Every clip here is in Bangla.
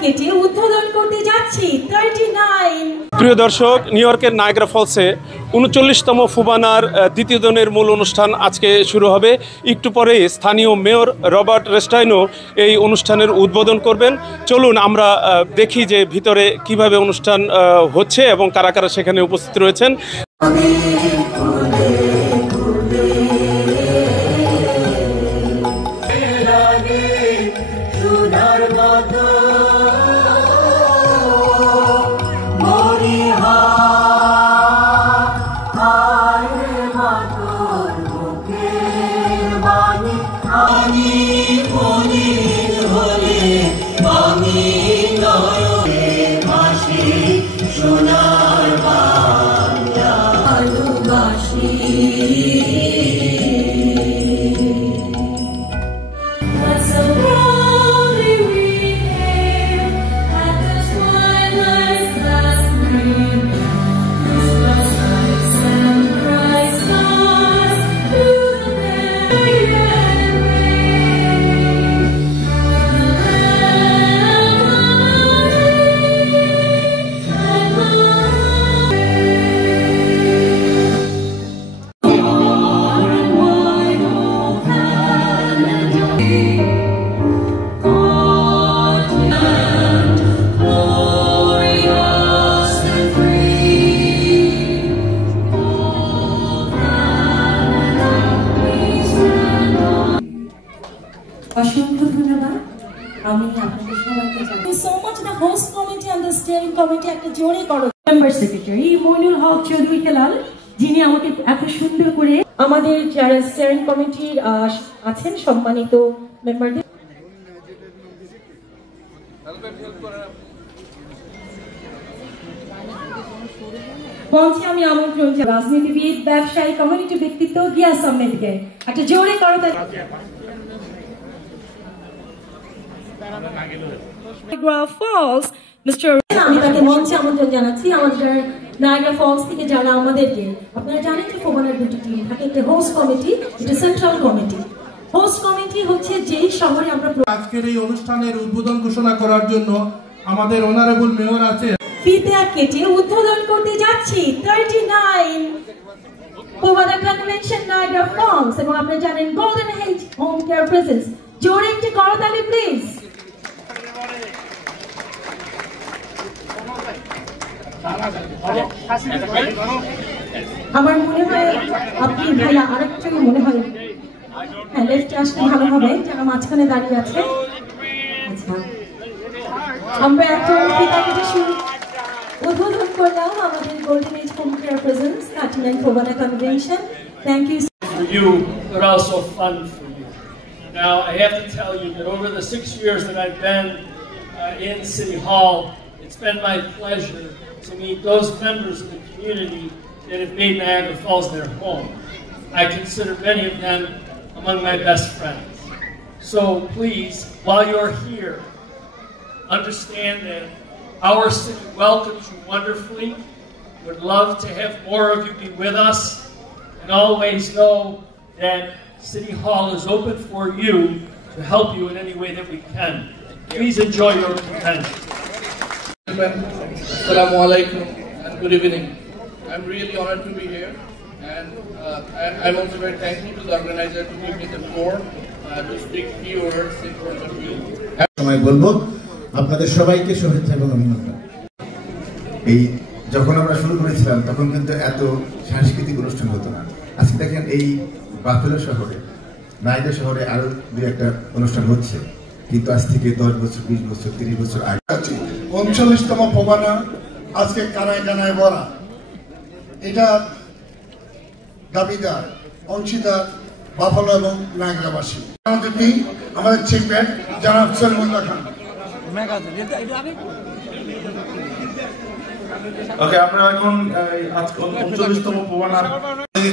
কেটে উদ্বোধন করতে যাচ্ছি 39। প্রিয় দর্শক, নিউ ইয়র্কের নায়াগ্রা ফলসে 39তম ফুবানার দ্বিতীয় দিনের মূল অনুষ্ঠান আজকে শুরু হবে। একটু পরে স্থানীয় মেয়র রবার্ট রেস্টাইনো এই অনুষ্ঠানের উদ্বোধন করবেন। চলুন আমরা দেখি যে ভিতরে কিভাবে অনুষ্ঠান হচ্ছে এবং কারা কারা সেখানে উপস্থিত রয়েছেন। অসংখ্য ধন্যবাদ। আমি আপনাদের সবাইকে জানাই so much the host committee and the steering committee একটা জোরে করো। মেম্বার সেক্রেটারি মইনুল হক চৌধুরী হেলাল, যিনি আমাকে এত সুন্দর করে আমাদের যারা স্টিয়ারিং কমিটির আছেন সম্মানিত মেম্বারদের মঞ্চে আমি আমন্ত্রণ জানাই রাজনীতিবিদ, ব্যবসায়ী, কমিউনিটি ব্যক্তিত্ব গিয়াস আহমেদকে একটা জোরে করো। নায়াগ্রা ফলস আমি তাকে মঞ্চে আমন্ত্রণ জানাচ্ছি। আমাদের নায়াগ্রা ফলস থেকে যারা আমাদেরকে, আপনারা জানেন যে ফুবানার দুটি টিম থাকে, একটা হোস্ট কমিটি, একটা সেন্ট্রাল কমিটি। হোস্ট কমিটি হচ্ছে যেই শহরে আমরা আজকের এই অনুষ্ঠানের উদ্বোধন ঘোষণা করার জন্য আমাদের অনারেবল মেয়র আছে। ফিতে কেটে উদ্বোধন করতে যাচ্ছি 39 ফুবানা কনভেনশন নায়াগ্রা ফলস, এবং আপনারা জানেন golden hedge home care presence. জোরে একটি করতালি প্লিজ। আমার মনে হয় আপনি ভাইয়া আরেকটা মনে হয় হ্যাঁ লেফটে আসলে ভালো হবে, যারা মাঝখানে দাঁড়িয়ে আছে। আচ্ছা, আমরা এখন ফিতা কেটে শুরু উদ্বোধন করলাম আমাদের golden age home care presence 39 ফুবানা convention. Thank you for you, but also fun for you. Now, I have to tell you that over the 6 years that I've been in City Hall, it's been my pleasure to meet those members of the community that have made Niagara Falls their home. I consider many of them among my best friends. So please, while you're here, understand that our city welcomes you wonderfully. Would love to have more of you be with us, and always know that City Hall is open for you to help you in any way that we can. Please enjoy your convention. Assalamu alaikum and good evening. I'm really honored to be here, and I'm also very thankful to the organizer to give me the floor to speak few words in front of you. সময় বলবো আপনাদের সবাইকে শুভেচ্ছা এবং অভিনন্দন। এই যখন আমরা শুরু করেছিলাম তখন কিন্তু এত সাংস্কৃতিক অনুষ্ঠান হতো না। আজকে দেখেন এই বাফেলো শহরে, নায়াগ্রা শহরে আরো দুই একটা অনুষ্ঠান হচ্ছে, কিন্তু আজ থেকে 10 বছর, 20 বছর, 30 বছর আগে 39তম ফুবানা আজকে কানায় কানায় ভরা। এটা দাবিদার, অংশীদার বাফেলো এবং নায়াগ্রাবাসী। আমাদের চেয়ারম্যান জনাব সলিমুল্লাহ খান। ওকে, আমরা এখন 39তম ফুবানার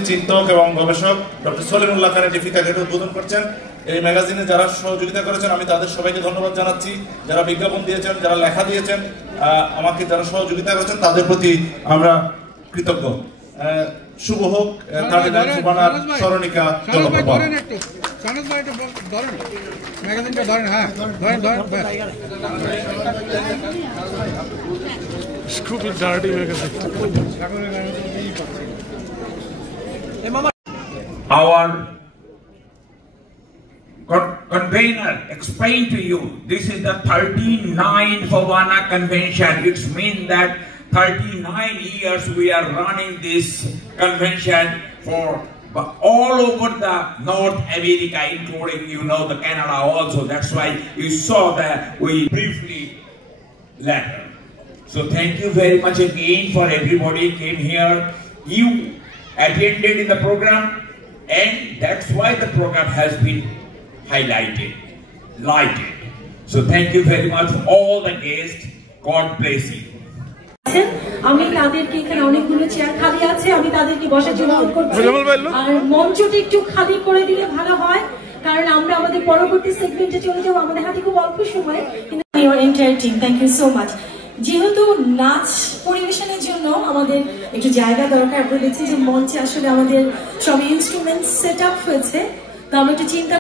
চিন্তক এবং গবেষক ডক্টর সলিমুল্লাহ খান এটি ফিতা কেটে উদ্বোধন করছেন। এই ম্যাগাজিনে যারা সহযোগিতা করেছেন আমি তাদের সবাইকে ধন্যবাদ জানাচ্ছি। যারা বিজ্ঞাপন দিয়েছেন, যারা লেখা দিয়েছেন, আমাকে যারা সহযোগিতা করেছেন তাদের প্রতি আমরা কৃতজ্ঞ। শুভ হোক 39 ফুবানার স্মরণিকা জলপ্রপাত। ম্যাগাজিনটা ধরেন, হ্যাঁ ধরেন। খুবই ডার্টি হয়ে গেছে। Our convener explained to you, this is the 39th Fubana Convention. It means that 39 years we are running this convention for all over the North America, including, the Canada also. That's why you saw that we briefly later. So thank you very much again for everybody came here. You attended in the program, and that's why the program has been highlighted, lighted. So thank you very much for all the guests. God bless you. আমি তাদেরকে এখানে অনেকগুলো চেয়ার খালি আছে, আমি তাদেরকে বসার জন্য অনুরোধ করছি। আর মঞ্চটা একটু খালি করে দিলে ভালো হয়, কারণ আমরা আমাদের পরবর্তী সেগমেন্টে চলে যাবো। আমাদের হাতে খুব অল্প সময়, কিন্তু entire team thank you so much. যেহেতু নাচ পরিবেশনের জন্য আমাদের একটু জায়গা দরকার, আমরা দেখছি যে মঞ্চে আসলে আমাদের সব ইনস্ট্রুমেন্ট সেট আপ হয়েছে, তো আমরা একটু চিন্তা